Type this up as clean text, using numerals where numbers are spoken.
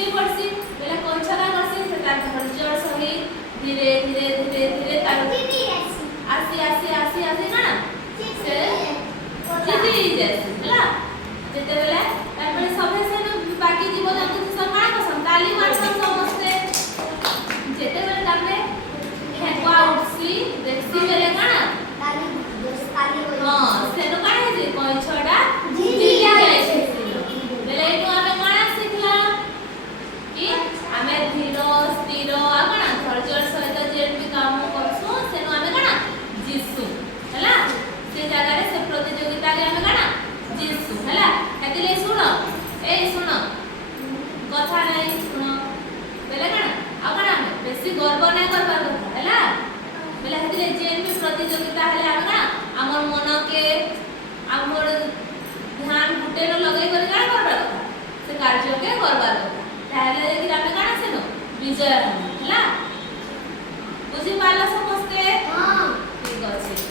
घुसी पड़सी बेले कोन छला करसी से तार धैर्य सहित धीरे धीरे धीरे धीरे तार आसी आसी आसी आसी ना से जीती जैसी हला जेते बेले तार बेले सभे से बाकी जीव जंतु से सम्मान को संताली मारसन समझते जेते बेले तामे हेवा उठसी देखसी बेले काना हां सेनो काहे जे कोन छोड़ा जीती जायसी बेले इनु आमे काना सिखला कि आमे धीर स्थिर आ काना धैर्य सहित जे भी काम करसु सेनो आमे काना जिसु हला से जगह रे से प्रतियोगिता रे आमे काना जिसु हला एतिले सुनो ए सुनो कथा नहीं सुनो बेले काना आ काना बेसी गर्व नहीं करबार କଥା हला बेले एतिले जे भी प्रतियोगिता हले आमे काना हमर मन के हमर ध्यान गुटे न लगाई कर का करबा କଥା से कार्य के करबा କଥା ताले देखि आमे काना सेनो विजय हला बुझी पाला समझते हां ठीक अछि।